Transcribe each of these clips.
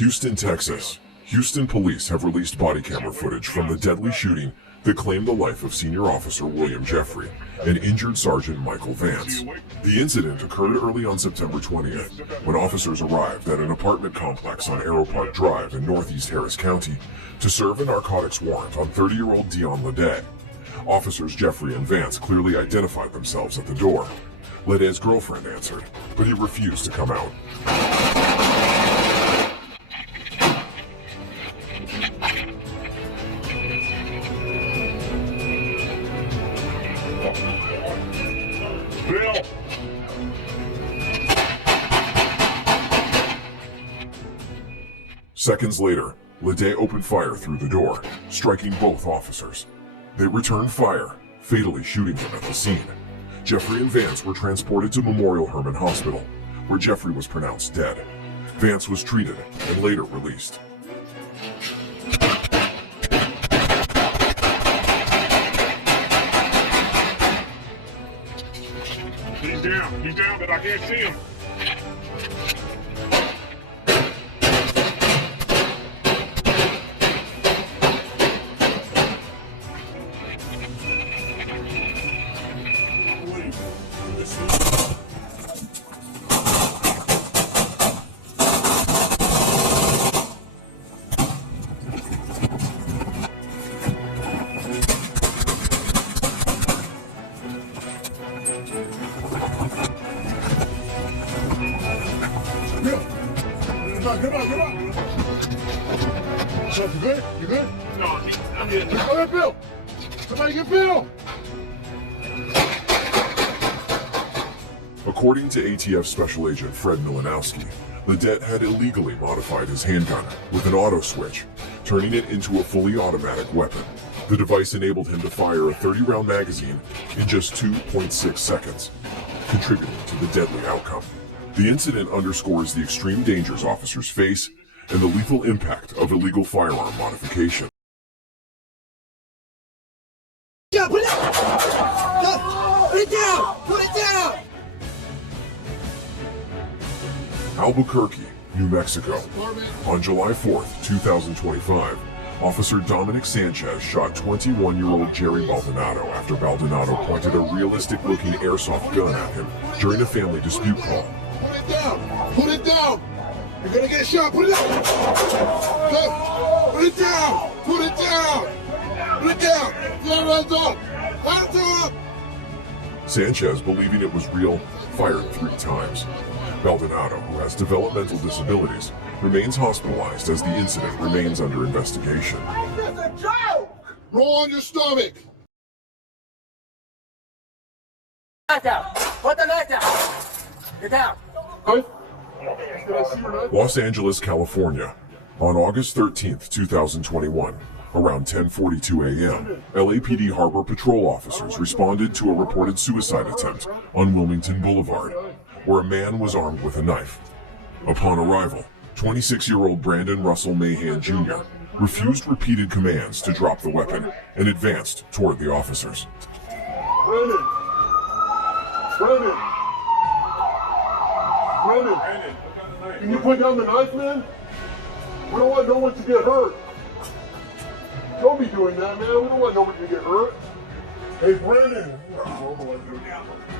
Houston, Texas. Houston police have released body camera footage from the deadly shooting that claimed the life of Senior Officer William Jeffrey and injured Sergeant Michael Vance. The incident occurred early on September 20th when officers arrived at an apartment complex on Arrow Park Drive in Northeast Harris County to serve a narcotics warrant on 30-year-old Dion Ledet. Officers Jeffrey and Vance clearly identified themselves at the door. Ledet's girlfriend answered, but he refused to come out. Bill! Seconds later, Ledet opened fire through the door, striking both officers. They returned fire, fatally shooting him at the scene. Jeffrey and Vance were transported to Memorial Hermann Hospital, where Jeffrey was pronounced dead. Vance was treated and later released. He's down, but I can't see him. Come on. So, you good? You good? No, I'm getting Come here, Bill. Somebody get Bill. According to ATF Special Agent Fred Milanowski, Ledet had illegally modified his handgun with an auto switch, turning it into a fully automatic weapon. The device enabled him to fire a 30-round magazine in just 2.6 seconds, contributing to the deadly outcome. The incident underscores the extreme dangers officers face and the lethal impact of illegal firearm modification. Yeah, put it down! Put it down! Albuquerque, New Mexico. On July 4th, 2025, Officer Dominic Sanchez shot 21-year-old Jerry Baldonado after Baldonado pointed a realistic-looking airsoft gun at him during a family dispute call. Put it down. Put it down. You're gonna get shot. Put it down. Put it down. Put it down. Put it down. Hands up. Hands up. Sanchez, believing it was real, fired 3 times. Baldonado, who has developmental disabilities, remains hospitalized as the incident remains under investigation. This is a joke! Roll on your stomach. Knife down! Put the knife down! Get down! Did I see your knife? Los Angeles, California. On August 13th, 2021, around 10:42 a.m., LAPD Harbor Patrol officers responded to a reported suicide attempt on Wilmington Boulevard, where a man was armed with a knife. Upon arrival, 26-year-old Brandon Russell Mahan Jr. refused repeated commands to drop the weapon and advanced toward the officers. Brandon, can you put down the knife, man? We don't want no one to get hurt. Don't be doing that, man. We don't want no one to get hurt. Hey, Brandon.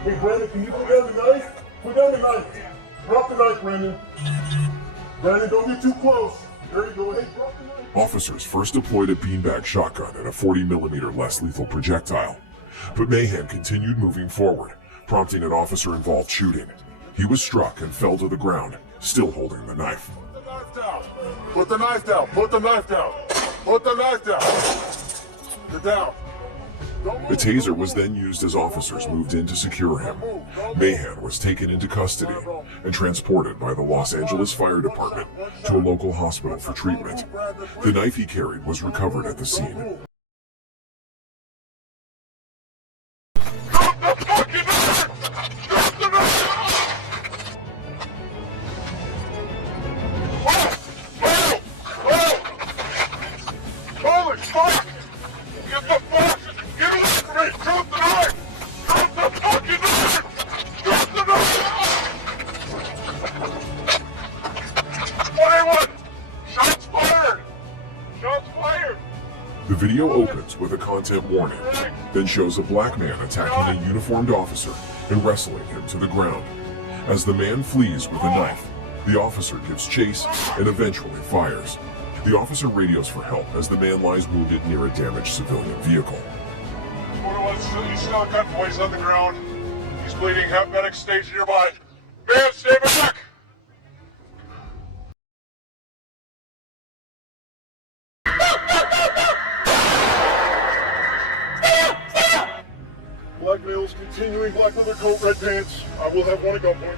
Hey, Brandon, can you put down the knife? Put down the knife. Drop the knife, Brandon. Brandon, don't get too close. There you go. Hey, drop the knife. Officers first deployed a beanbag shotgun and a 40mm less lethal projectile, but Mahan continued moving forward, prompting an officer-involved shooting. He was struck and fell to the ground, still holding the knife. Put the knife down. Put the knife down. Put the knife down. Get down. A taser was then used as officers moved in to secure him. Mahan was taken into custody and transported by the Los Angeles Fire Department to a local hospital for treatment. The knife he carried was recovered at the scene. Holy fuck! Get the fuck! Get away from me! Drop the knife! Drop the fucking knife! Drop the knife! 21! video opens with a content warning, then shows a black man attacking a uniformed officer and wrestling him to the ground. As the man flees with a knife, the officer gives chase and eventually fires. The officer radios for help as the man lies wounded near a damaged civilian vehicle. He's still gunpoint. He's on the ground. He's bleeding. Have medic stage nearby. Man, stay back! Black males continuing, black leather coat, red pants. I will have one at gunpoint.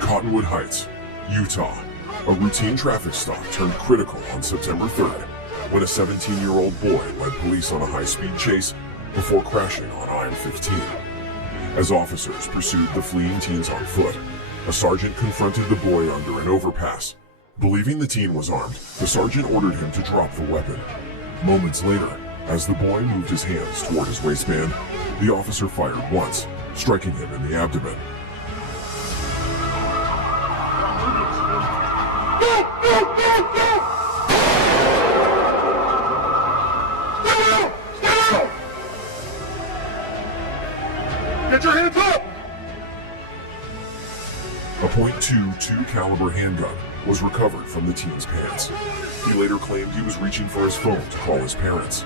Cottonwood Heights, Utah. A routine traffic stop turned critical on September 3rd when a 17-year-old boy led police on a high-speed chase before crashing on I-15. As officers pursued the fleeing teens on foot, a sergeant confronted the boy under an overpass. Believing the teen was armed, the sergeant ordered him to drop the weapon. Moments later, as the boy moved his hands toward his waistband, the officer fired once, striking him in the abdomen. Get your hands up! A .22 caliber handgun was recovered from the teen's pants. He later claimed he was reaching for his phone to call his parents.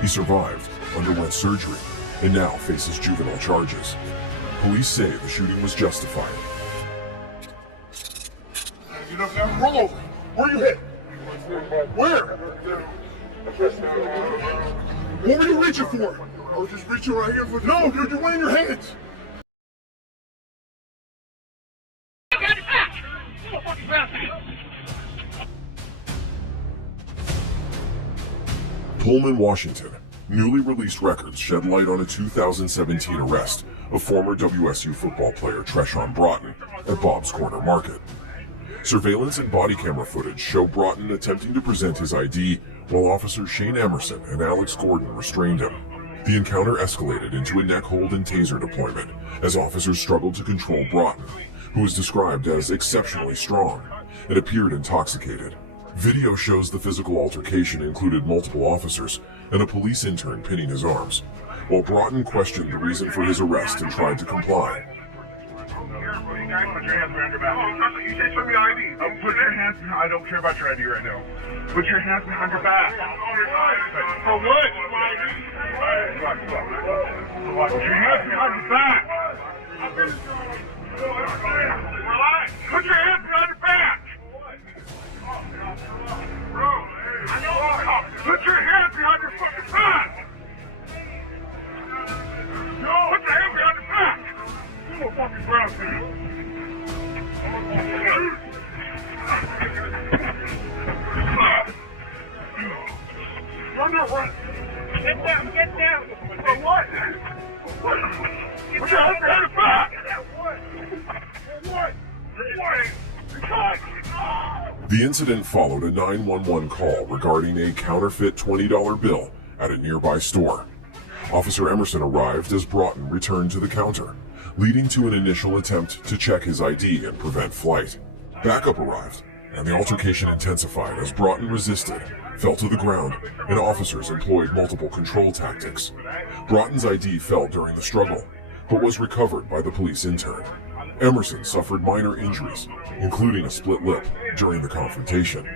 He survived, underwent surgery, and now faces juvenile charges. Police say the shooting was justified. Get up now. Roll over. Where you hit? Where? What were you reaching for? I was just reaching right here for... No, dude, you're weighing your hands. Pullman, Washington. Newly released records shed light on a 2017 arrest of former WSU football player Treshawn Broughton at Bob's Corner Market. Surveillance and body camera footage show Broughton attempting to present his ID while officers Shane Emerson and Alex Gordon restrained him. The encounter escalated into a neck hold and taser deployment as officers struggled to control Broughton, who was described as exceptionally strong and appeared intoxicated. Video shows the physical altercation included multiple officers and a police intern pinning his arms, while Broughton questioned the reason for his arrest and tried to comply. Put your hands behind your back. You said show me ID. Put your hands behind. I don't care about your ID right now. Put your hands behind your back. For what? Put your hands behind your back. Relax. Put your hands behind your back. Put your hands behind your fucking back. Put your hands behind your back. You a fucking ground dude. Run. Get down. For what? Put your hands behind your back. What? The incident followed a 911 call regarding a counterfeit $20 bill at a nearby store. Officer Emerson arrived as Broughton returned to the counter, leading to an initial attempt to check his ID and prevent flight. Backup arrived, and the altercation intensified as Broughton resisted, fell to the ground, and officers employed multiple control tactics. Broughton's ID fell during the struggle, but was recovered by the police intern. Emerson suffered minor injuries, including a split lip, during the confrontation. I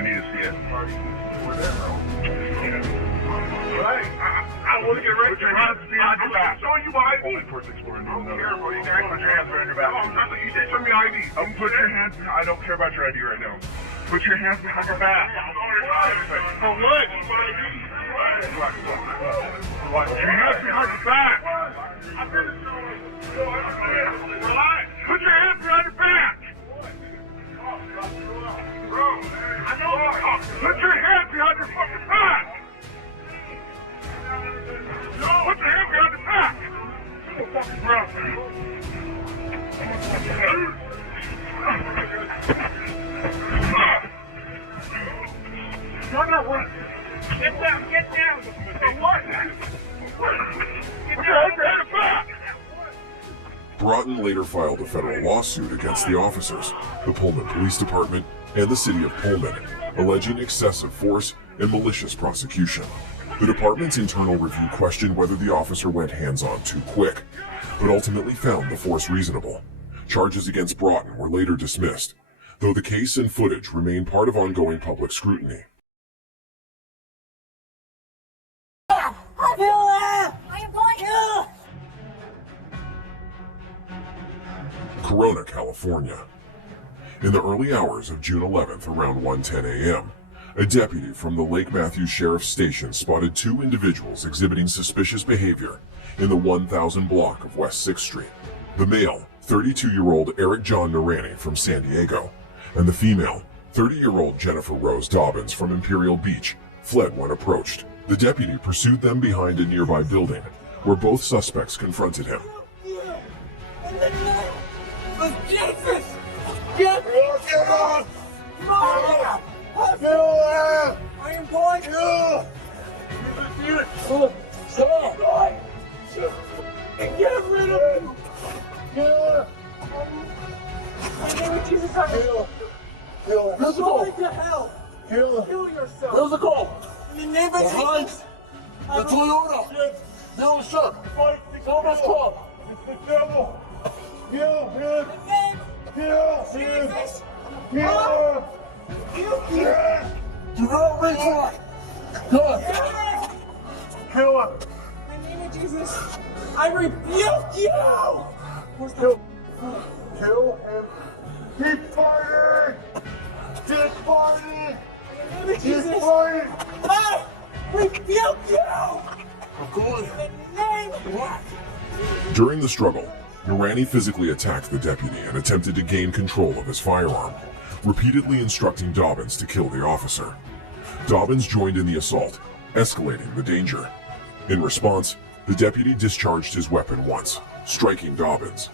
need to see it. I want to get ready. Put your hands behind your back. Show you my ID. I don't care, bro. You can put your hands behind your back. You said show me ID. Put your hands behind. I don't care about your ID right now. Put your hands behind your back. For what? Put your hands behind your back. Relax. Put your hands behind your back. Bro, I know. Put your hands behind your fucking back. Put your hands behind your back. You a fucking ground dude. Run. Get down. For what? Put your hands behind your back. Broughton later filed a federal lawsuit against the officers, the Pullman Police Department, and the city of Pullman, alleging excessive force and malicious prosecution. The department's internal review questioned whether the officer went hands-on too quick, but ultimately found the force reasonable. Charges against Broughton were later dismissed, though the case and footage remain part of ongoing public scrutiny. Corona, California. In the early hours of June 11th, around 1:10 a.m., a deputy from the Lake Matthews Sheriff's Station spotted two individuals exhibiting suspicious behavior in the 1000 block of West 6th Street. The male, 32-year-old Eric John Narani from San Diego, and the female, 30-year-old Jennifer Rose Dobbins from Imperial Beach, fled when approached. The deputy pursued them behind a nearby building, where both suspects confronted him. Jesus! Get me! Get on! I am going to! Stop! Get rid of him! Kill! In the name of Jesus, Kill! Where's the go call? to hell! Kill yourself! Where's the call? In the name of Behind Jesus! the Toyota! Zero sir! Someone's call! It's the devil! Kill him! In the name Kill of him! Jesus! Kill him! Do not retry! Good! Kill him! In the name of Jesus, I rebuke you! Kill him! Keep fighting! Keep fighting! In the name of Keep Jesus, fighting! I rebuke you! I'm going. In the name of During the struggle, Narani physically attacked the deputy and attempted to gain control of his firearm, repeatedly instructing Dobbins to kill the officer. Dobbins joined in the assault, escalating the danger. In response, the deputy discharged his weapon once, striking Dobbins.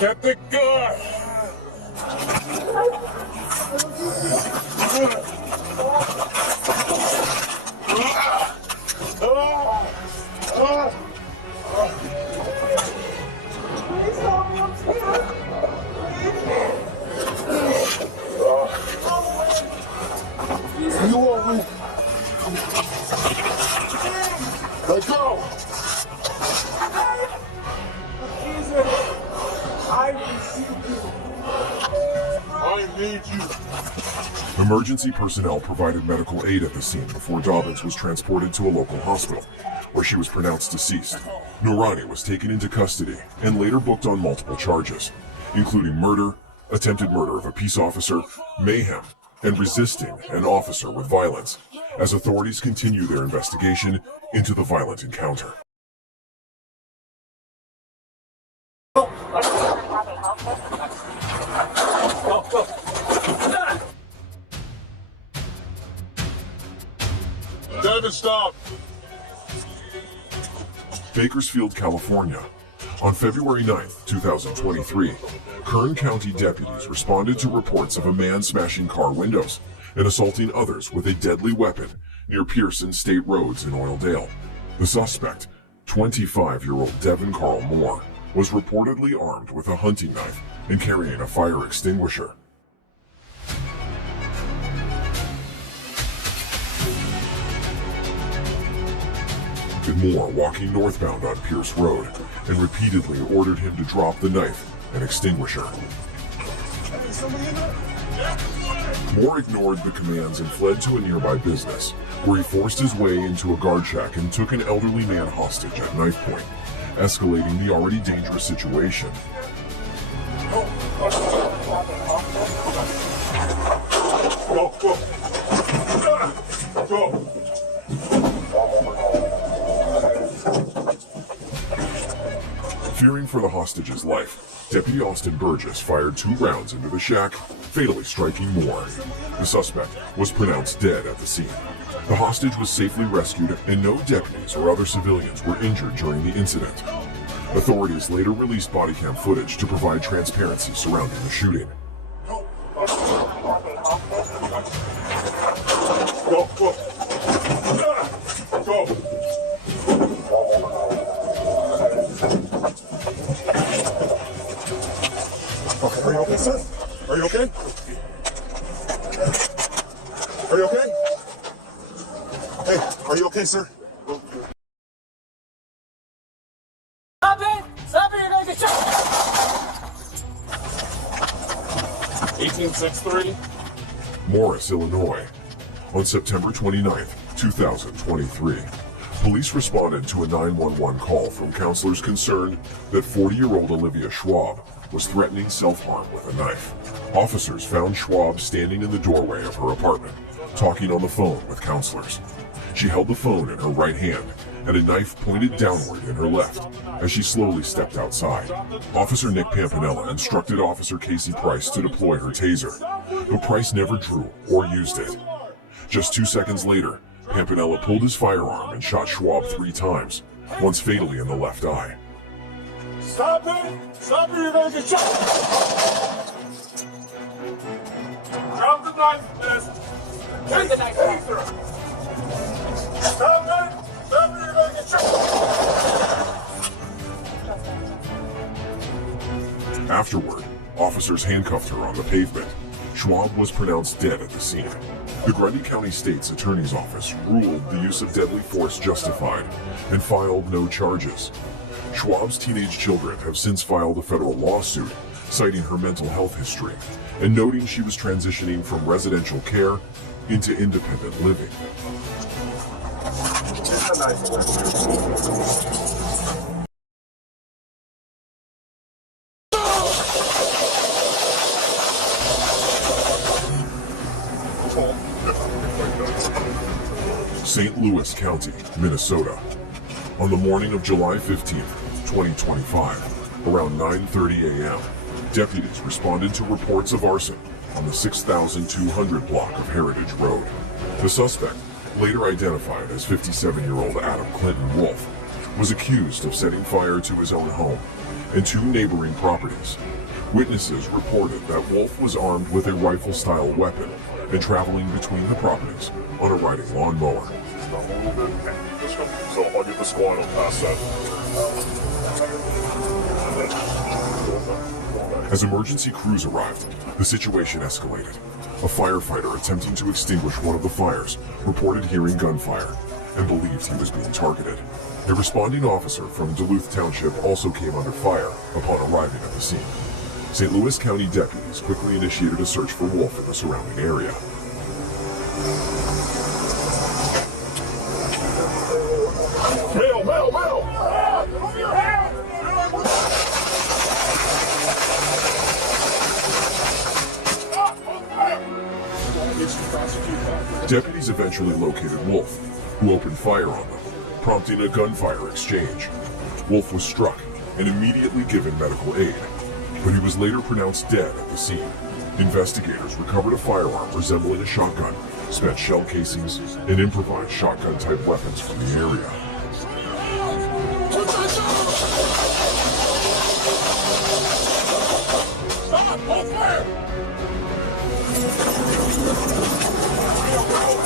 Get the gun! Please help me, I'm scared. You want me? Let go! Jesus, I receive you. I need you. Emergency personnel provided medical aid at the scene before Dobbins was transported to a local hospital, where she was pronounced deceased. Narani was taken into custody and later booked on multiple charges, including murder, attempted murder of a peace officer, mayhem, and resisting an officer with violence, as authorities continue their investigation into the violent encounter. David, stop! Bakersfield, California. On February 9th, 2023, Kern County deputies responded to reports of a man smashing car windows and assaulting others with a deadly weapon near Pearson State Roads in Oildale. The suspect, 25-year-old Devin Carl Moore, was reportedly armed with a hunting knife and carrying a fire extinguisher. And Moore walking northbound on Pierce Road and repeatedly ordered him to drop the knife and extinguisher. Moore ignored the commands and fled to a nearby business, where he forced his way into a guard shack and took an elderly man hostage at knife point, escalating the already dangerous situation. Go, go! Go! Fearing for the hostage's life, Deputy Austin Burgess fired 2 rounds into the shack, fatally striking Moore. The suspect was pronounced dead at the scene. The hostage was safely rescued, and no deputies or other civilians were injured during the incident. Authorities later released body cam footage to provide transparency surrounding the shooting. Go, go. Go. Okay, are you okay, sir? Are you okay? Are you okay? Hey, are you okay, sir? Stop it! Stop it! You're gonna get shot! 1863. Morris, Illinois. On September 29, 2023, police responded to a 911 call from counselors concerned that 40-year-old Olivia Schwab was threatening self-harm with a knife. Officers found Schwab standing in the doorway of her apartment, talking on the phone with counselors. She held the phone in her right hand and a knife pointed downward in her left as she slowly stepped outside. Officer Nick Pampanella instructed Officer Casey Price to deploy her taser, but Price never drew or used it. Just 2 seconds later, Pampanella pulled his firearm and shot Schwab 3 times, once fatally in the left eye. Stop it! Stop it, you're gonna get shot! Drop the knife, miss! Take the knife. Taser! Stop it! Stop it, you're gonna get shot! Afterward, officers handcuffed her on the pavement. Schwab was pronounced dead at the scene. The Grundy County State's Attorney's Office ruled the use of deadly force justified and filed no charges. Schwab's teenage children have since filed a federal lawsuit citing her mental health history and noting she was transitioning from residential care into independent living. St. Louis County, Minnesota. On the morning of July 15, 2025, around 9:30 a.m., deputies responded to reports of arson on the 6200 block of Heritage Road. The suspect, later identified as 57-year-old Adam Clinton Wolf, was accused of setting fire to his own home and 2 neighboring properties. Witnesses reported that Wolf was armed with a rifle-style weapon and traveling between the properties on a riding lawnmower. So I'll get the squad on past that. As emergency crews arrived, the situation escalated. A firefighter attempting to extinguish one of the fires reported hearing gunfire and believed he was being targeted. A responding officer from Duluth Township also came under fire upon arriving at the scene. St. Louis County deputies quickly initiated a search for Wolf in the surrounding area. Mail, mail, mail! Move your hands! Deputies eventually located Wolf, who opened fire on them, prompting a gunfire exchange. Wolf was struck and immediately given medical aid, but he was later pronounced dead at the scene. Investigators recovered a firearm resembling a shotgun, spent shell casings, and improvised shotgun-type weapons from the area. Stop! Hold fire!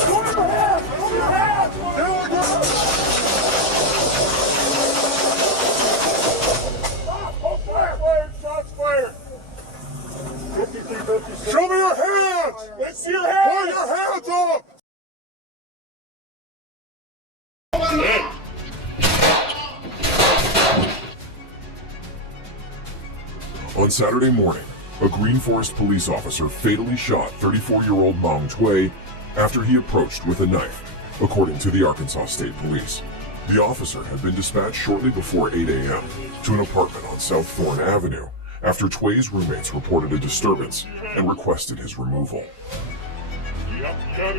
Move your hands! Move your hands! There we go! Stop! Hold fire! Fire! Shots fired! 53-56. Show me your hands! Let's see your hands! Pull your hands up! On Saturday morning, a Green Forest police officer fatally shot 34-year-old Mong Tway after he approached with a knife, according to the Arkansas State Police. The officer had been dispatched shortly before 8 a.m. to an apartment on South Thorn Avenue after Tway's roommates reported a disturbance and requested his removal.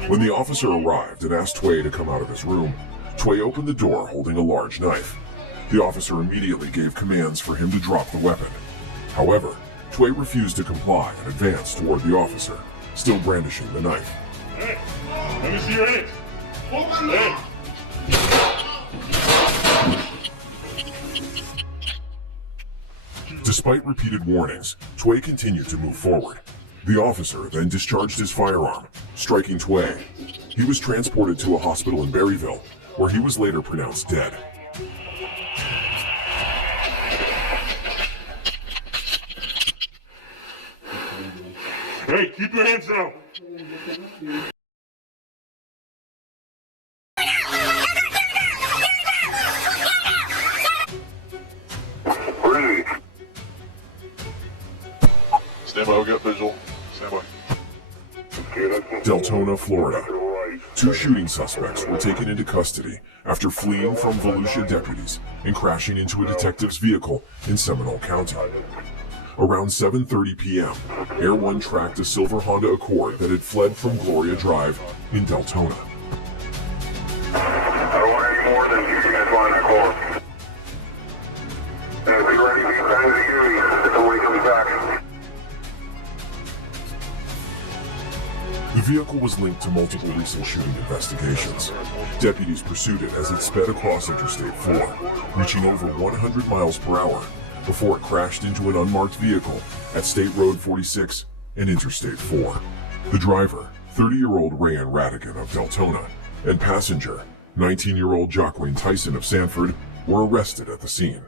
When the officer arrived and asked Tway to come out of his room, Tway opened the door holding a large knife. The officer immediately gave commands for him to drop the weapon. However, Tway refused to comply and advanced toward the officer, still brandishing the knife. Hey, let me see your hands. Hey. Despite repeated warnings, Tway continued to move forward. The officer then discharged his firearm, striking Tway. He was transported to a hospital in Berryville, where he was later pronounced dead. Hey, keep your hands down. Stand by, we got visual. Stand by. Deltona, Florida. 2 shooting suspects were taken into custody after fleeing from Volusia deputies and crashing into a detective's vehicle in Seminole County. Around 7:30 p.m., Air One tracked a silver Honda Accord that had fled from Gloria Drive in Deltona. I don't want any more than you guys want in Accord. And be ready to be back to the area if nobody comes back. The vehicle was linked to multiple recent shooting investigations. Deputies pursued it as it sped across Interstate 4, reaching over 100 miles per hour before it crashed into an unmarked vehicle at State Road 46 and Interstate 4. The driver, 30-year-old Rayan Radigan of Deltona, and passenger, 19-year-old Jacqueline Tyson of Sanford, were arrested at the scene.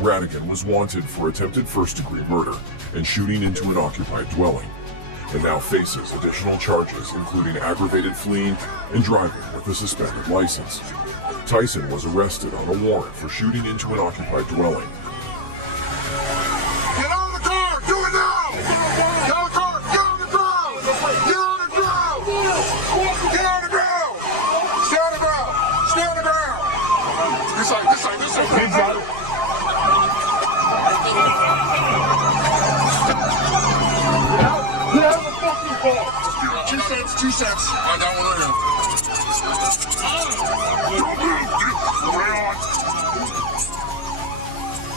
Radigan was wanted for attempted first-degree murder and shooting into an occupied dwelling, and now faces additional charges including aggravated fleeing and driving with a suspended license. Tyson was arrested on a warrant for shooting into an occupied dwelling. Get on the car! Do it now! Get on the car! Get on the ground! Get on the ground! Get on the ground! Stay on the ground! Stay on the ground! This side, this side, this side! Hands out! Get out of the fucking car! 2 cents, 2 cents. I got one right now.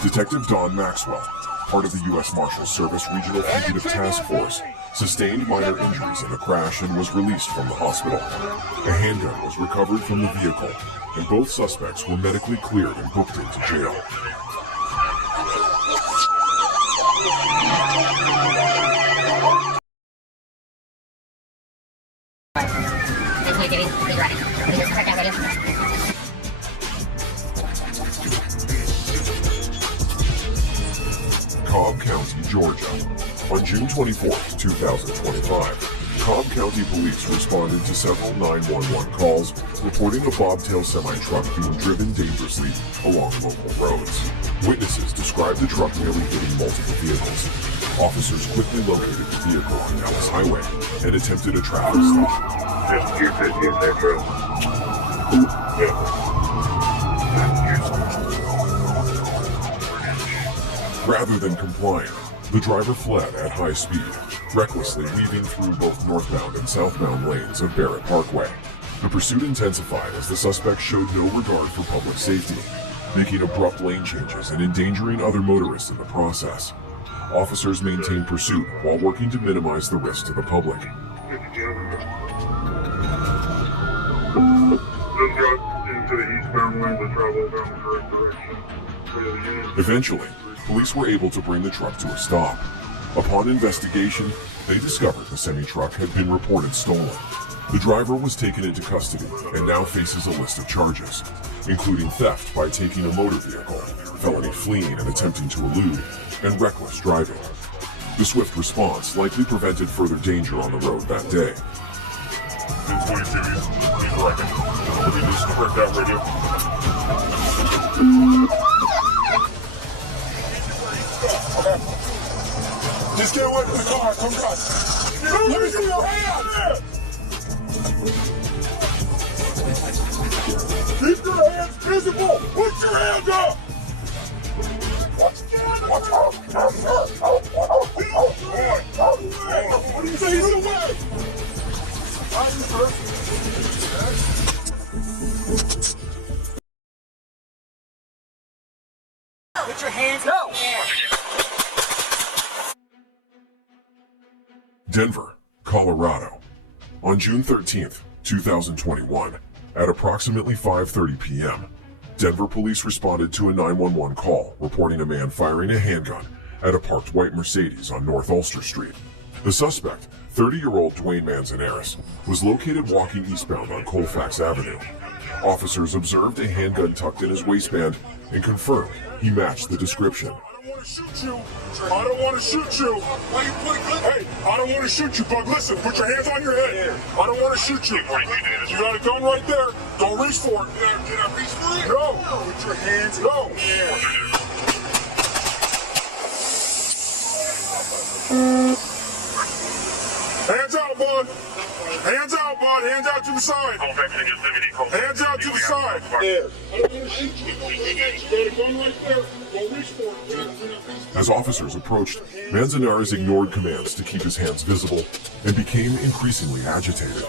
Detective Don Maxwell, part of the U.S. Marshals Service Regional Fugitive Task Force, sustained minor injuries in the crash and was released from the hospital. A handgun was recovered from the vehicle, and both suspects were medically cleared and booked into jail. Cobb County, Georgia. On June 24, 2025, Cobb County Police responded to several 911 calls reporting a bobtail semi-truck being driven dangerously along local roads. Witnesses described the truck nearly hitting multiple vehicles. Officers quickly located the vehicle on Dallas Highway and attempted a traffic stop. Just use that road. Rather than complying, the driver fled at high speed, recklessly weaving through both northbound and southbound lanes of Barrett Parkway. The pursuit intensified as the suspect showed no regard for public safety, making abrupt lane changes and endangering other motorists in the process. Officers maintained pursuit while working to minimize the risk to the public. Just got into the eastbound lane to travel down the correct direction. Eventually, police were able to bring the truck to a stop. Upon investigation, they discovered the semi-truck had been reported stolen. The driver was taken into custody and now faces a list of charges, including theft by taking a motor vehicle, felony fleeing and attempting to elude, and reckless driving. The swift response likely prevented further danger on the road that day. 1020 series, he's wrecking. We just correct that radio. Just get away from the car. Come on. Let me see your hands. Keep your hands visible. Put your hands up. What do you say? He's away! Put your hands no. In the air. Denver, Colorado. On June 13th, 2021, at approximately 5:30 p.m., Denver police responded to a 911 call reporting a man firing a handgun at a parked white Mercedes on North Ulster Street. The suspect, 30-year-old Dwayne Manzanares, was located walking eastbound on Colfax Avenue. Officers observed a handgun tucked in his waistband and confirmed he matched the description. I don't want to shoot you. Why you putting gun? Hey, I don't want to shoot you, Bug. Listen, put your hands on your head. I don't want to shoot you. You got a gun right there. Don't reach for it. Did I reach for it? No. Put your hands in the air. Hands out, bud. Hands out, bud. Hands out to the side. Hands out to the side. Yeah. I don't want to shoot you. You got a gun right there. Don't reach for it. As officers approached, Manzanares ignored commands to keep his hands visible and became increasingly agitated.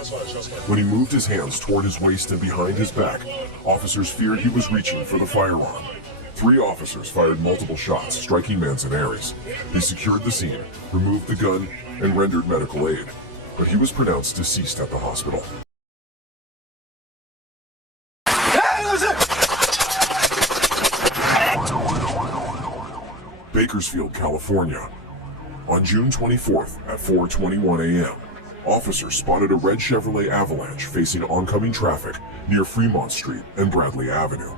When he moved his hands toward his waist and behind his back, officers feared he was reaching for the firearm. 3 officers fired multiple shots, striking Manzanares. They secured the scene, removed the gun, and rendered medical aid, but he was pronounced deceased at the hospital. Bakersfield, California. On June 24th at 4:21 a.m., officers spotted a red Chevrolet Avalanche facing oncoming traffic near Fremont Street and Bradley Avenue.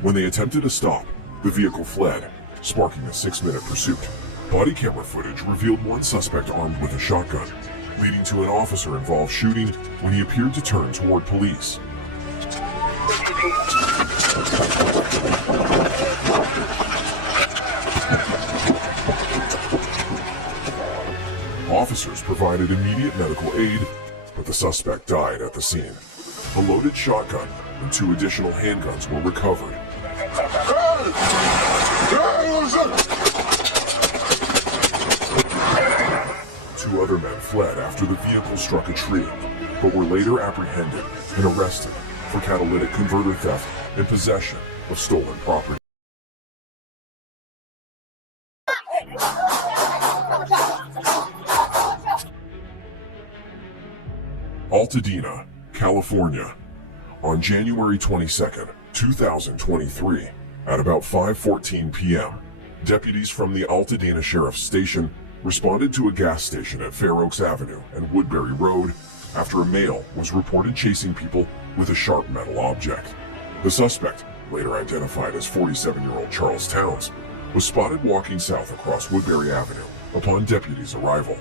When they attempted to stop, the vehicle fled, sparking a 6-minute pursuit. Body camera footage revealed one suspect armed with a shotgun, leading to an officer involved shooting when he appeared to turn toward police. Officers provided immediate medical aid, but the suspect died at the scene. A loaded shotgun and 2 additional handguns were recovered. Two other men fled after the vehicle struck a tree, but were later apprehended and arrested for catalytic converter theft and possession of stolen property. Altadena, California. On January 22nd, 2023, at about 5:14 p.m., deputies from the Altadena Sheriff's Station responded to a gas station at Fair Oaks Avenue and Woodbury Road after a male was reported chasing people with a sharp metal object. The suspect, later identified as 47-year-old Charles Towns, was spotted walking south across Woodbury Avenue upon deputies' arrival.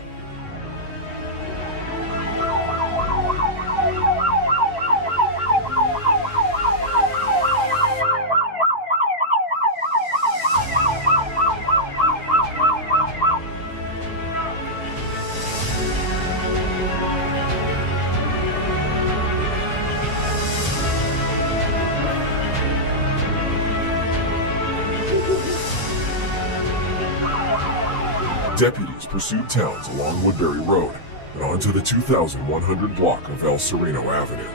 Deputies pursued Towns along Woodbury Road and onto the 2100 block of El Sereno Avenue.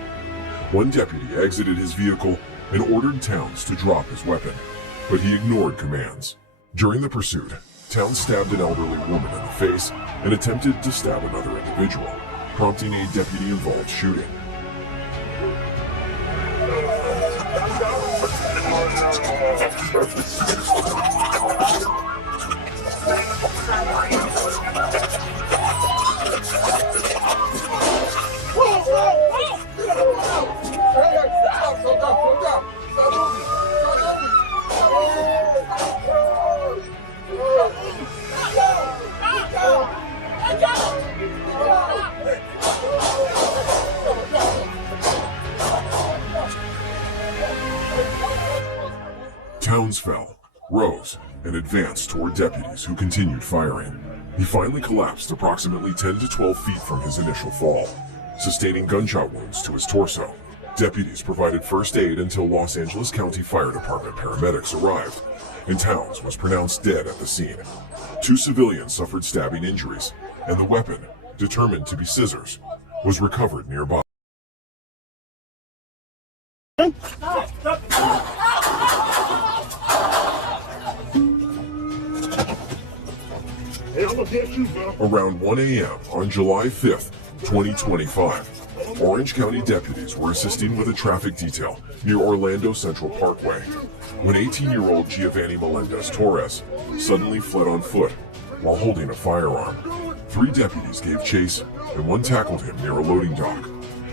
One deputy exited his vehicle and ordered Towns to drop his weapon, but he ignored commands. During the pursuit, Towns stabbed an elderly woman in the face and attempted to stab another individual, prompting a deputy-involved shooting. Towns fell, rose, and advanced toward deputies who continued firing. He finally collapsed approximately 10 to 12 feet from his initial fall, sustaining gunshot wounds to his torso. Deputies provided first aid until Los Angeles County Fire Department paramedics arrived, and Towns was pronounced dead at the scene. 2 civilians suffered stabbing injuries, and the weapon, determined to be scissors, was recovered nearby. Hey, I'm gonna get you, bro. Around 1 a.m. on July 5th, 2025, Orange County deputies were assisting with a traffic detail near Orlando Central Parkway when 18-year-old Giovanni Melendez Torres suddenly fled on foot while holding a firearm. 3 deputies gave chase and 1 tackled him near a loading dock.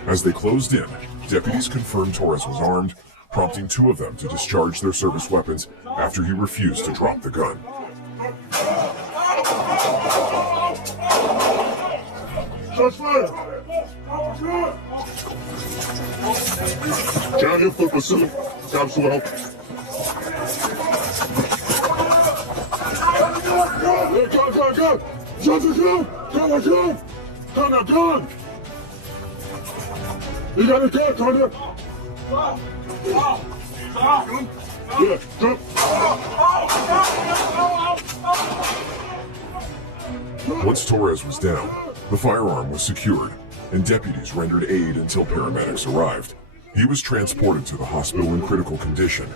As they closed in, deputies confirmed Torres was armed, prompting 2 of them to discharge their service weapons after he refused to drop the gun. Shots fired! Down your foot pursuit. Capsule help. Hey, gun! Shots are gun! Gun! You got a gun, Tanya! Yeah, jump! Once Torres was down, the firearm was secured, and deputies rendered aid until paramedics arrived. He was transported to the hospital in critical condition,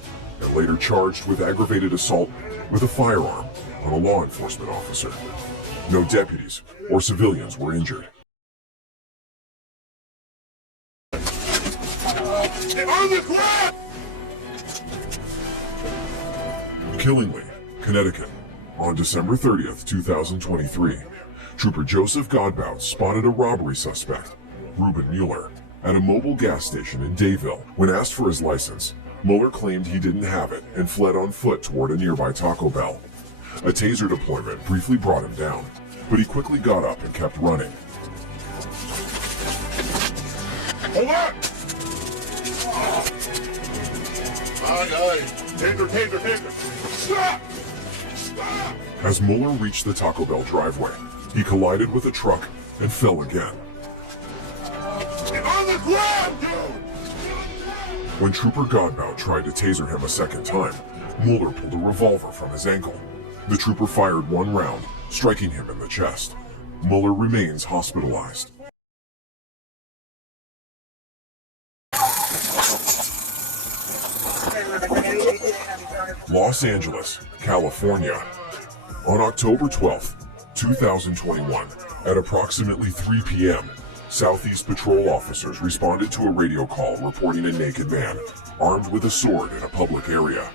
and later charged with aggravated assault with a firearm on a law enforcement officer. No deputies or civilians were injured. Killingly, Connecticut. On December 30th, 2023, Trooper Joseph Godbout spotted a robbery suspect, Ruben Mueller, at a mobile gas station in Dayville. When asked for his license, Mueller claimed he didn't have it and fled on foot toward a nearby Taco Bell. A taser deployment briefly brought him down, but he quickly got up and kept running. Hold on! Aye. Taser. Stop! As Mueller reached the Taco Bell driveway, he collided with a truck and fell again. On the ground, dude! When Trooper Godbout tried to taser him a second time, Mueller pulled a revolver from his ankle. The trooper fired 1 round, striking him in the chest. Mueller remains hospitalized. Los Angeles, California. On October 12th, 2021, at approximately 3 p.m., Southeast Patrol officers responded to a radio call reporting a naked man armed with a sword in a public area.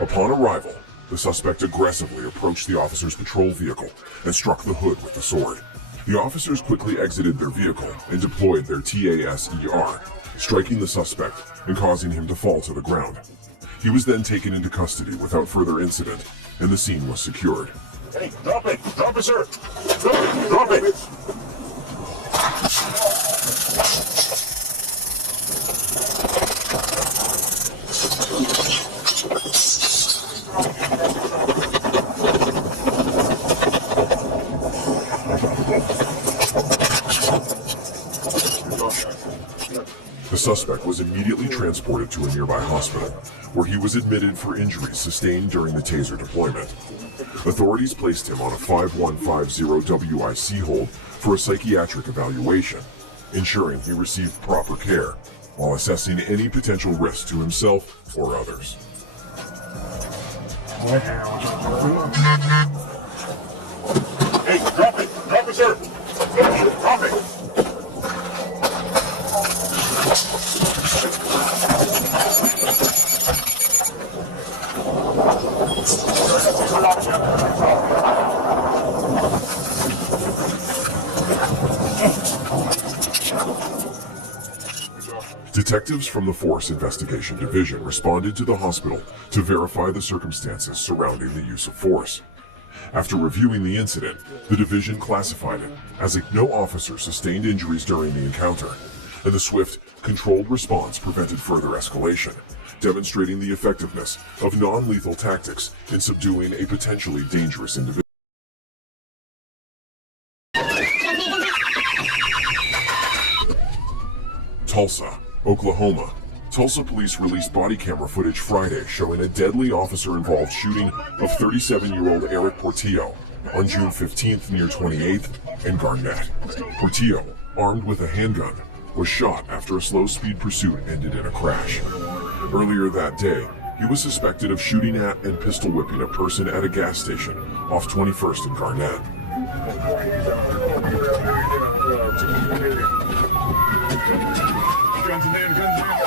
Upon arrival, the suspect aggressively approached the officer's patrol vehicle and struck the hood with the sword. The officers quickly exited their vehicle and deployed their TASER, striking the suspect and causing him to fall to the ground. He was then taken into custody without further incident, and the scene was secured. Hey, drop it, sir! Drop it! The suspect was immediately transported to a nearby hospital, where he was admitted for injuries sustained during the taser deployment. Authorities placed him on a 5150 WIC hold for a psychiatric evaluation, ensuring he received proper care while assessing any potential risk to himself or others. Hey, drop it! Drop it, sir! Drop it! Detectives from the Force Investigation Division responded to the hospital to verify the circumstances surrounding the use of force. After reviewing the incident, the division classified it as no officer sustained injuries during the encounter, and the swift, controlled response prevented further escalation, demonstrating the effectiveness of non-lethal tactics in subduing a potentially dangerous individual. Tulsa, Oklahoma. Tulsa police released body camera footage Friday showing a deadly officer-involved shooting of 37-year-old Eric Portillo on June 15th near 28th and Garnett. Portillo, armed with a handgun, was shot after a slow-speed pursuit ended in a crash. Earlier that day, he was suspected of shooting at and pistol whipping a person at a gas station off 21st and Garnett. Guns in there, guns in there.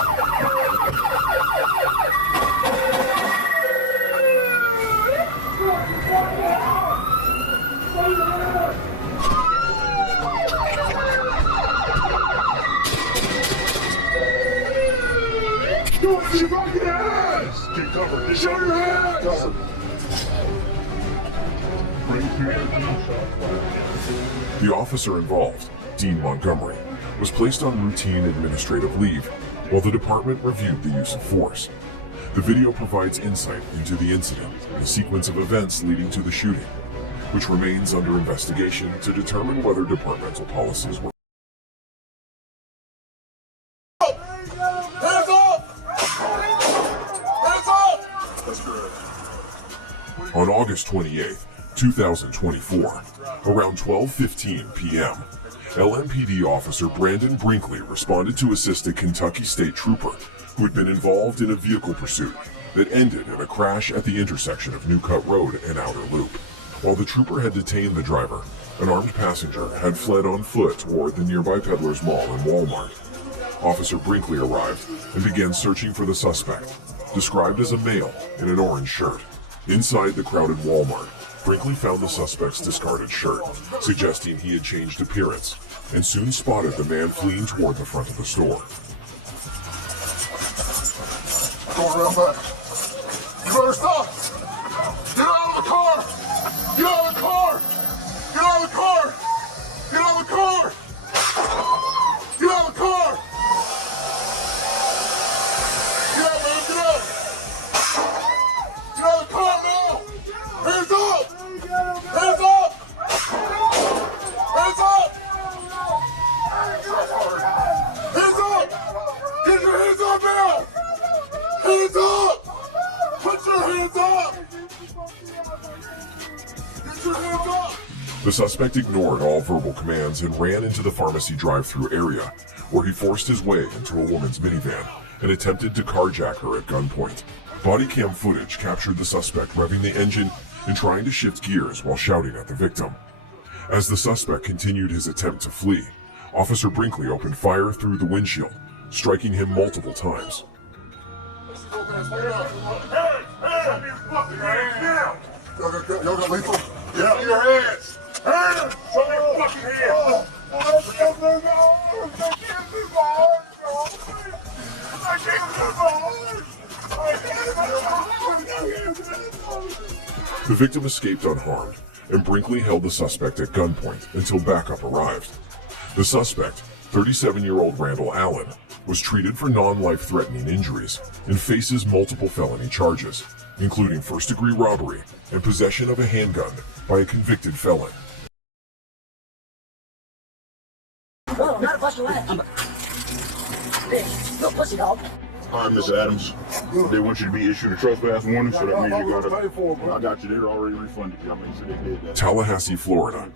Show us your fucking ass! Get covered. Just show your ass! The officer involved, Dean Montgomery, was placed on routine administrative leave while the department reviewed the use of force. The video provides insight into the incident and the sequence of events leading to the shooting, which remains under investigation to determine whether departmental policies were. Hands up! Hands up! That's good. On August 28, 2024, around 12:15 p.m., LMPD officer Brandon Brinkley responded to assist a Kentucky State Trooper who had been involved in a vehicle pursuit that ended in a crash at the intersection of New Cut Road and Outer Loop. While the trooper had detained the driver, an armed passenger had fled on foot toward the nearby Peddler's Mall and Walmart. Officer Brinkley arrived and began searching for the suspect, described as a male in an orange shirt. Inside the crowded Walmart, Brinkley found the suspect's discarded shirt, suggesting he had changed appearance, and soon spotted the man fleeing toward the front of the store. Going around back. You better stop! Get out of the car! Get out of the car! Get out of the car! Get out of the car! Get out of the car! Get out, man! Get out! Get out of the car now! Hands up! Hands up! Hands up! Hands up! Get your hands up now! Hands up! Put your hands up! Get your hands up! The suspect ignored all verbal commands and ran into the pharmacy drive-thru area, where he forced his way into a woman's minivan and attempted to carjack her at gunpoint. Body cam footage captured the suspect revving the engine and trying to shift gears while shouting at the victim. As the suspect continued his attempt to flee, Officer Brinkley opened fire through the windshield, striking him multiple times. Y'all got lethal? Yeah, your hands! Hands! Show me your fucking hands! The victim escaped unharmed, and Brinkley held the suspect at gunpoint until backup arrived. The suspect, 37-year-old Randall Allen, was treated for non-life-threatening injuries and faces multiple felony charges, including first-degree robbery and possession of a handgun by a convicted felon. No, not a busted ass. Hey, no pussy dog. All right, Mr. Adams. They want you to be issued a trespass warning, so that means you gotta. I got you. They're already refunded you. I mean, so they did that. Tallahassee, Florida.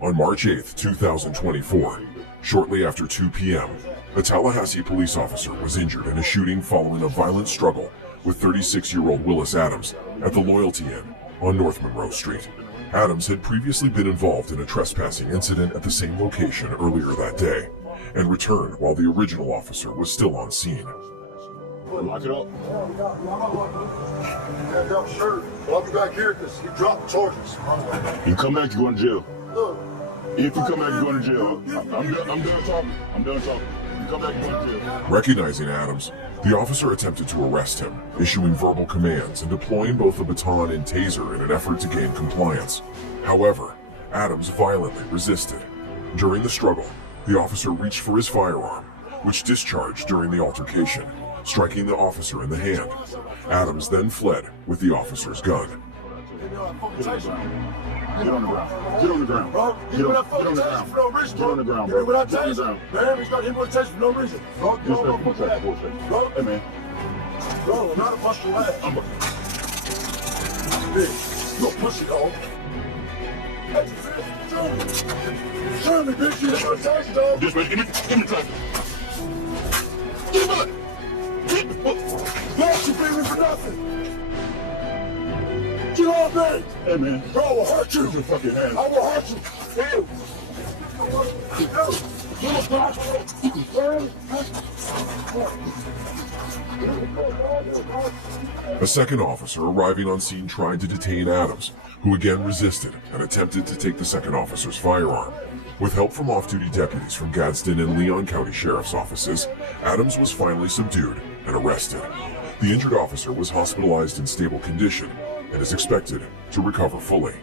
On March 8, 2024, shortly after 2 p.m., a Tallahassee police officer was injured in a shooting following a violent struggle with 36-year-old Willis Adams at the Loyalty Inn on North Monroe Street. Adams had previously been involved in a trespassing incident at the same location earlier that day and returned while the original officer was still on scene. Lock it up. Yeah, sure. But I'll be back here because you dropped the charges. You come back, you're going to jail. Look, If you come back, you're going to jail. I'm done talking. I'm done talking. You come back, you're going to jail. Recognizing Adams, the officer attempted to arrest him, issuing verbal commands and deploying both a baton and taser in an effort to gain compliance. However, Adams violently resisted. During the struggle, the officer reached for his firearm, which discharged during the altercation, striking the officer in the hand. Adams then fled with the officer's gun. fucking taser. Get on the ground. Get on the ground. Bro, hit me with that fucking taser for no reason, Get bro. on the ground, Hit me bro. with that Get on the taser. ground. Man, he's got hit me with a taser for no reason. Bro, get on my fucking ass. Bro, Hey, man. bro, I'm not a bust your ass. I'm a... Bitch, you a pussy, dog. Hey, show me. Show me, bitch, you hit me with a taser, dog. Just, man, give me the taser. Give it. Don't you beat me for nothing. Get off me. Hey, man. Bro, I will hurt you. Put your fucking hands. I will hurt you. A second officer arriving on scene tried to detain Adams, who again resisted and attempted to take the second officer's firearm. With help from off-duty deputies from Gadsden and Leon County Sheriff's offices, Adams was finally subdued and arrested. The injured officer was hospitalized in stable condition and is expected to recover fully.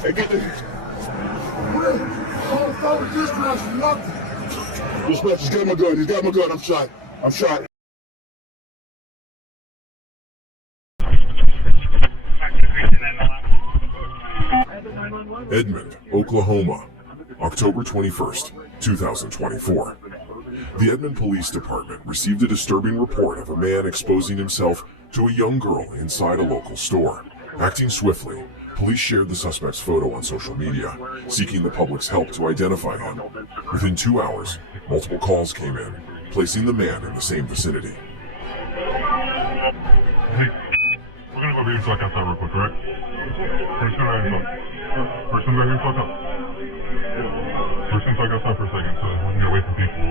Hey, get the... Dispatch, he's got my gun. He's got my gun. I'm shot. I'm shot. Edmond, Oklahoma, October 21st, 2024. The Edmond Police Department received a disturbing report of a man exposing himself to a young girl inside a local store. Acting swiftly, police shared the suspect's photo on social media, seeking the public's help to identify him. Within 2 hours, multiple calls came in, placing the man in the same vicinity. Hey, we're gonna go get fuck outside real quick, alright? Person right here, Person right here, fuck up. Person fuck outside for a second so we can get away from people.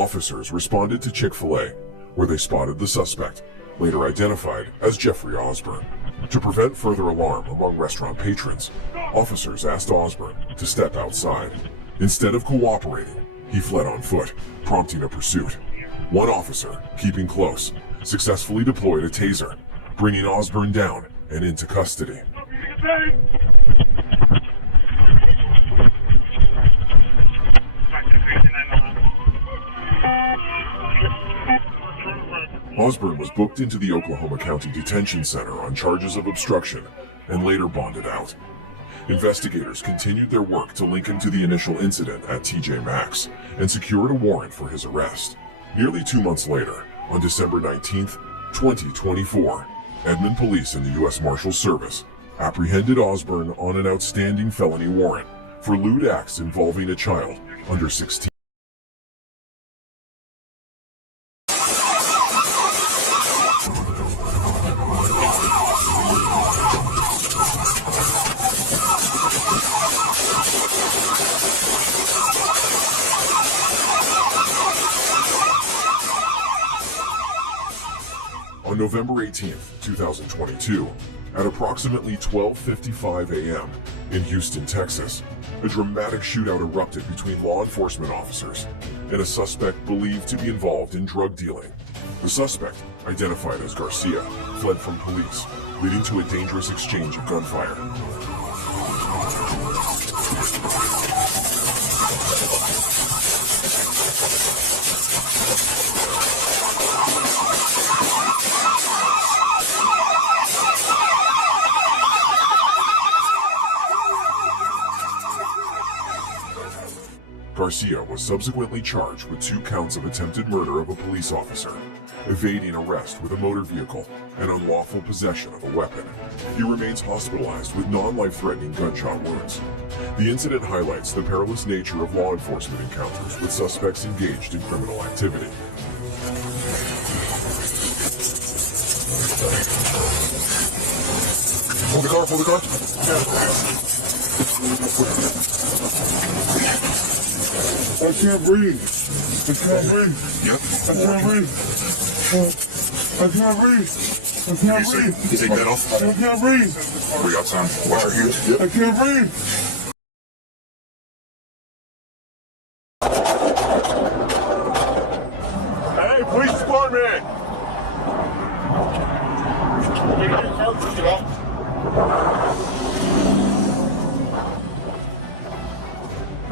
Officers responded to Chick-fil-A, where they spotted the suspect, later identified as Jeffrey Osborne. To prevent further alarm among restaurant patrons, officers asked Osborne to step outside. Instead of cooperating, he fled on foot, prompting a pursuit. One officer, keeping close, successfully deployed a taser, bringing Osborne down and into custody. Osborne was booked into the Oklahoma County Detention Center on charges of obstruction and later bonded out. Investigators continued their work to link him to the initial incident at TJ Maxx and secured a warrant for his arrest. Nearly 2 months later, on December 19th, 2024, Edmond Police and the U.S. Marshals Service apprehended Osborne on an outstanding felony warrant for lewd acts involving a child under 16. On November 18, 2022, at approximately 12:55 a.m. in Houston, Texas, a dramatic shootout erupted between law enforcement officers and a suspect believed to be involved in drug dealing. The suspect, identified as Garcia, fled from police, leading to a dangerous exchange of gunfire. Garcia was subsequently charged with 2 counts of attempted murder of a police officer, evading arrest with a motor vehicle, and unlawful possession of a weapon. He remains hospitalized with non-life-threatening gunshot wounds. The incident highlights the perilous nature of law enforcement encounters with suspects engaged in criminal activity. Pull the car, pull the car. I can't breathe. I can't breathe. Yep. I can't breathe. I can't breathe. I can't breathe. You take that off? I can't breathe. We got time. Watch your hands. Yep. I can't breathe. Hey, police department!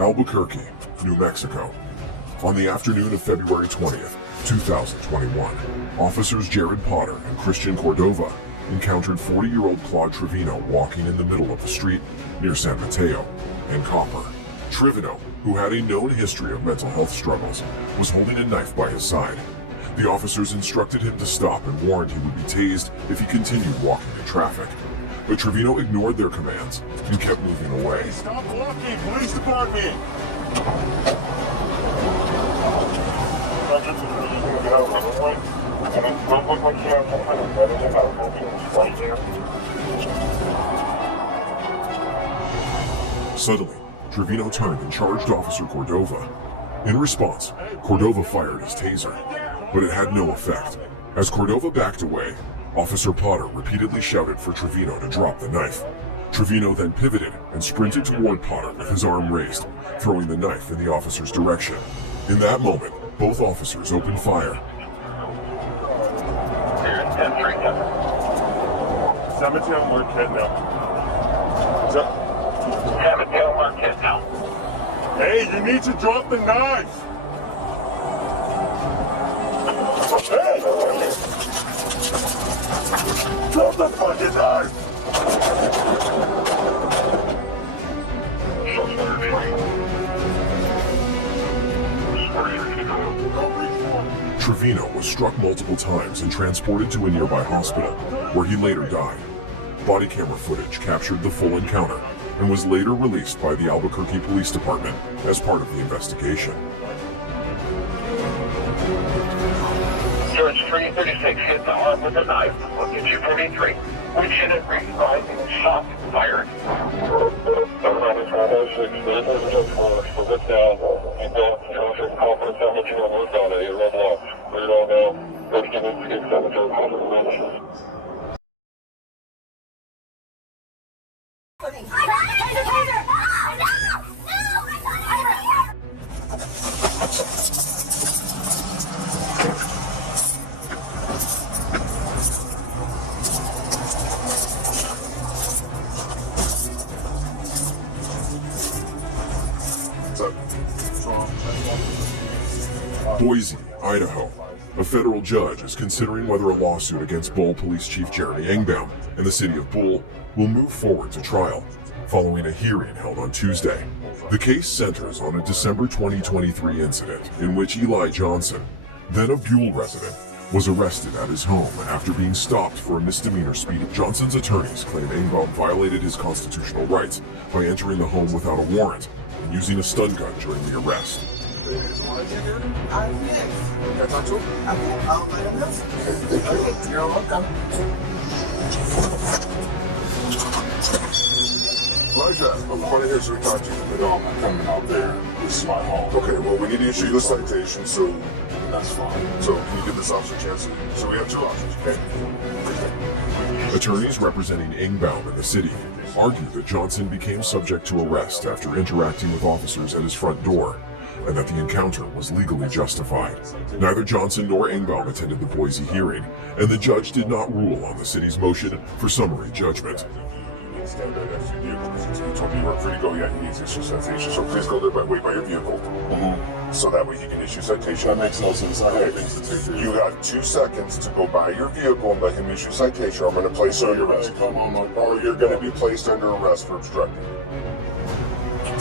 Albuquerque, New Mexico. On the afternoon of February 20th, 2021, officers Jared Potter and Christian Cordova encountered 40-year-old Claude Trevino walking in the middle of the street near San Mateo and Copper. Trevino, who had a known history of mental health struggles, was holding a knife by his side. The officers instructed him to stop and warned he would be tased if he continued walking in traffic. But Trevino ignored their commands and kept moving away. Stop walking, police department! Suddenly, Trevino turned and charged Officer Cordova. In response, Cordova fired his taser, but it had no effect. As Cordova backed away, Officer Potter repeatedly shouted for Trevino to drop the knife. Trevino then pivoted and sprinted toward Potter with his arm raised, throwing the knife in the officer's direction. In that moment, both officers opened fire. San Mateo Marquette now. San Mateo Marquette now. Hey, you need to drop the knife! Hey! Drop the fucking knife! Trevino was struck multiple times and transported to a nearby hospital, where he later died. Body camera footage captured the full encounter and was later released by the Albuquerque Police Department as part of the investigation. Search 336 hit the arm with a knife. Look at 243. Which hit it rising shot fired. Boise, Idaho. A federal judge is considering whether a lawsuit against Bull Police Chief Jeremy Engbaum and the city of Bull will move forward to trial, following a hearing held on Tuesday. The case centers on a December 2023 incident in which Eli Johnson, then a Buell resident, was arrested at his home after being stopped for a misdemeanor speed. Johnson's attorneys claim Engbaum violated his constitutional rights by entering the home without a warrant and using a stun gun during the arrest. Yes. Can I talk to him? I'll let him know. Okay, you're welcome. Elijah, I'm funny here, so we talked to you, but I'm coming out there. This is my home. Okay, well, we need to issue you a citation, so that's fine. So, can you give this officer a chance? So, we have two options, okay? Attorneys representing Engbaum in the city argue that Johnson became subject to arrest after interacting with officers at his front door, and that the encounter was legally justified. Neither Johnson nor Engbaum attended the Boise hearing, and the judge did not rule on the city's motion for summary judgment. Stand there next to your vehicle. He told me you were free to go. Yeah, he needs to issue citation. So please go there by wait by your vehicle. So that way he can issue citation. That makes no sense. I have things to take. You got 2 seconds to go by your vehicle and let him issue citation. Or I'm going to place you under arrest. Or you're going to be placed under arrest for obstructing.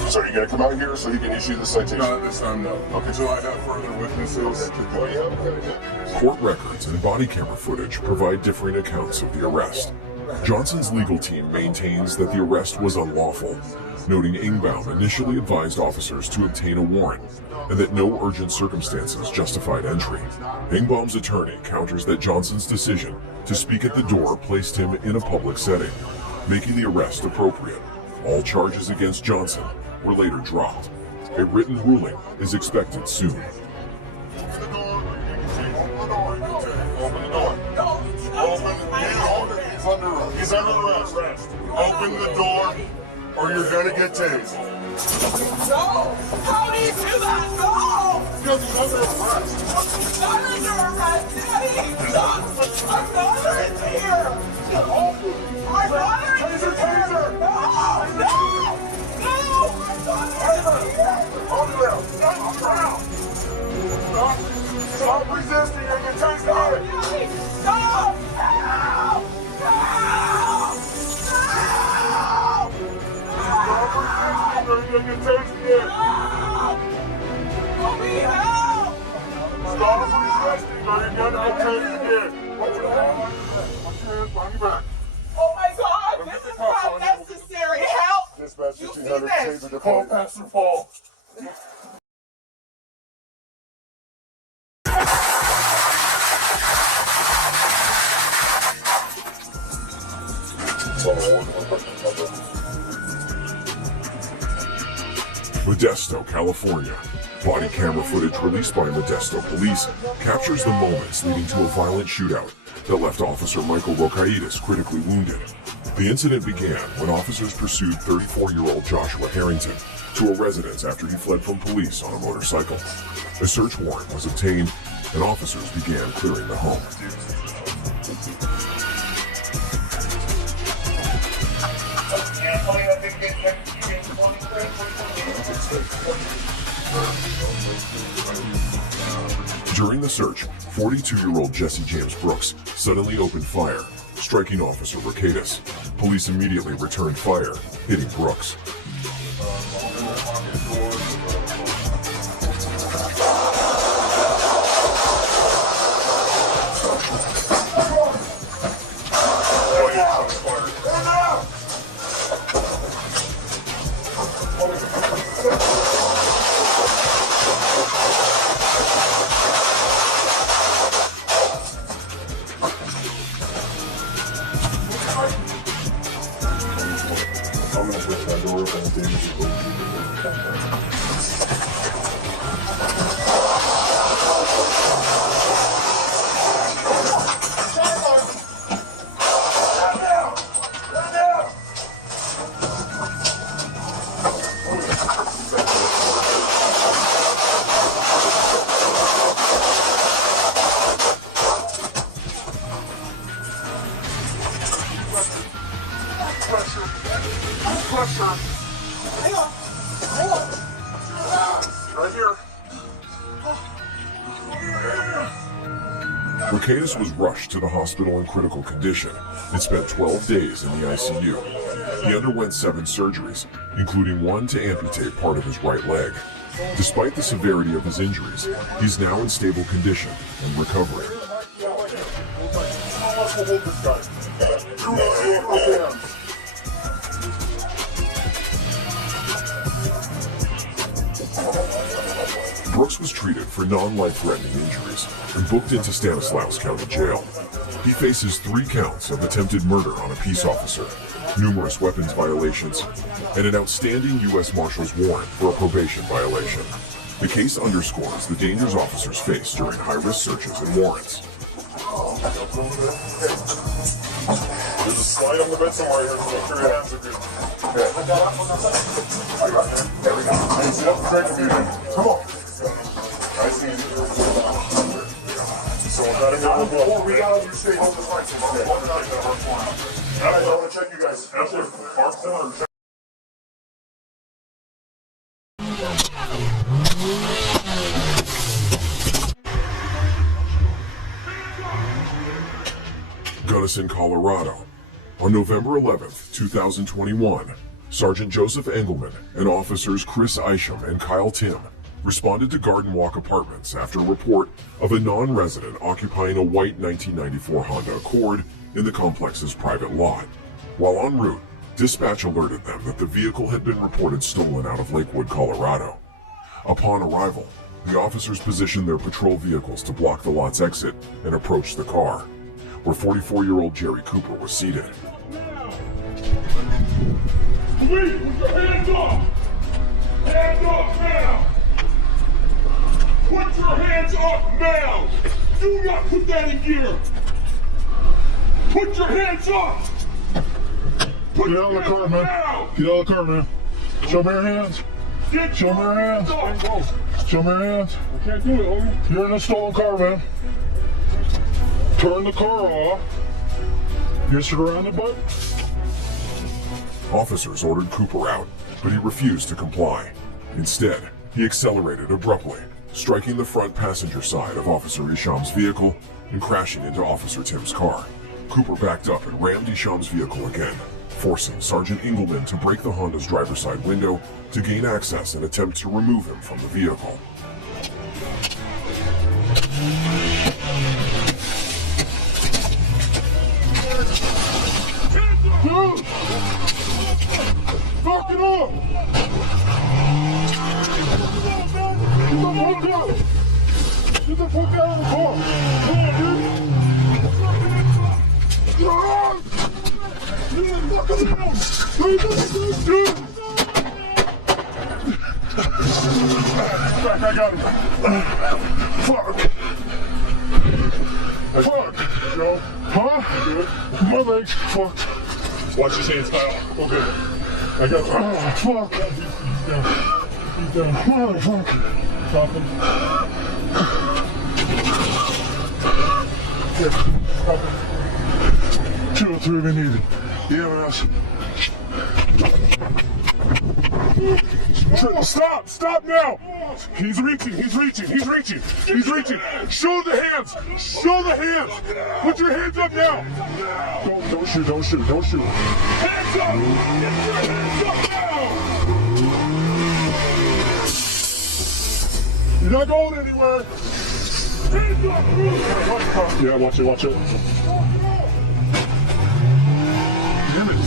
So are you going to come out here so he can issue the citation? Not this time, no. Okay. So I have further witnesses. Oh, yeah? Court records and body camera footage provide differing accounts of the arrest. Johnson's legal team maintains that the arrest was unlawful, noting Engbaum initially advised officers to obtain a warrant and that no urgent circumstances justified entry. Engbaum's attorney counters that Johnson's decision to speak at the door placed him in a public setting, making the arrest appropriate. All charges against Johnson were later dropped. A written ruling is expected soon. He's under arrest. Open the door, or you're gonna get tased. No! How do you do that? No! Because he's under arrest. I'm not under arrest, Daddy! My father is here! My father is here! No! No! No! My father is here! Put your hands behind your back. Oh my God, this is not necessary. Help! Dispatch You see 1500 this? taser to fall, Pastor Fall. Modesto, California. Body camera footage released by Modesto police captures the moments leading to a violent shootout that left Officer Michael Rokaitis critically wounded. The incident began when officers pursued 34-year-old Joshua Harrington to a residence after he fled from police on a motorcycle. A search warrant was obtained and officers began clearing the home. During the search, 42-year-old Jesse James Brooks suddenly opened fire, striking Officer Rokaitis. Police immediately returned fire, hitting Brooks. I'm gonna push that door open and David should go pressure. Hang on. Right here. Rokaitis was rushed to the hospital in critical condition and spent 12 days in the ICU. He underwent 7 surgeries, including one to amputate part of his right leg. Despite the severity of his injuries, he's now in stable condition and recovering. How much will hold this guy? 2 hands. Brooks was treated for non-life-threatening injuries and booked into Stanislaus County Jail. He faces 3 counts of attempted murder on a peace officer, numerous weapons violations, and an outstanding U.S. Marshal's warrant for a probation violation. The case underscores the dangers officers face during high-risk searches and warrants. There's a slide on the bed somewhere here, so make sure your hands are good. There we go. Hey, sit up straight with you. Come on. I see you. So I gotta go before we got you stay home the lights. I want to check you guys. After Park Center. Gunnison, Colorado. On November 11th, 2021, Sergeant Joseph Engelman and officers Chris Isham and Kyle Tim responded to Garden Walk Apartments after a report of a non-resident occupying a white 1994 Honda Accord in the complex's private lot. While en route, dispatch alerted them that the vehicle had been reported stolen out of Lakewood, Colorado. Upon arrival, the officers positioned their patrol vehicles to block the lot's exit and approached the car, where 44-year-old Jerry Cooper was seated. Police, put your hands up! Hands up now! Put your hands up now! Do not put that in gear! Put your hands up! Put Get out of the car, man. Now. Get out of the car, man. Show me your hands. Show me your hands. Show me your hands. I can't do it, homie. You're in a stolen car, man. Turn the car off. You're surrounded, bud. Officers ordered Cooper out, but he refused to comply. Instead, he accelerated abruptly, striking the front passenger side of Officer Isham's vehicle and crashing into Officer Tim's car. Cooper backed up and rammed Isham's vehicle again, forcing Sergeant Engelman to break the Honda's driver's side window to gain access and attempt to remove him from the vehicle. fuck out of the car. Come on, dude. Dude. Back, I got him. Fuck. Fuck. Joe. Huh? Good. My legs fucked. Watch his hands, Kyle. Okay. I got fuck. He's down. Oh, fuck. Stop him. Yeah, stop him. 203, we need EMS. Stop now! He's reaching. Show the hands! Put your hands up now! Don't shoot. Hands up! Get your hands up now! You're not going anywhere! Hands up! Yeah, watch it. Damn it!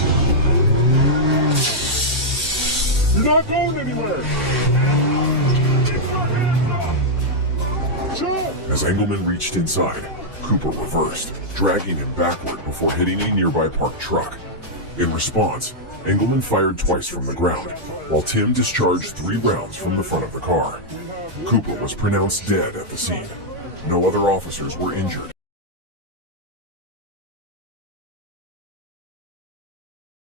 You're not going anywhere! As Engelman reached inside, Cooper reversed, dragging him backward before hitting a nearby parked truck. In response, Engelman fired twice from the ground, while Tim discharged 3 rounds from the front of the car. Cooper was pronounced dead at the scene. No other officers were injured.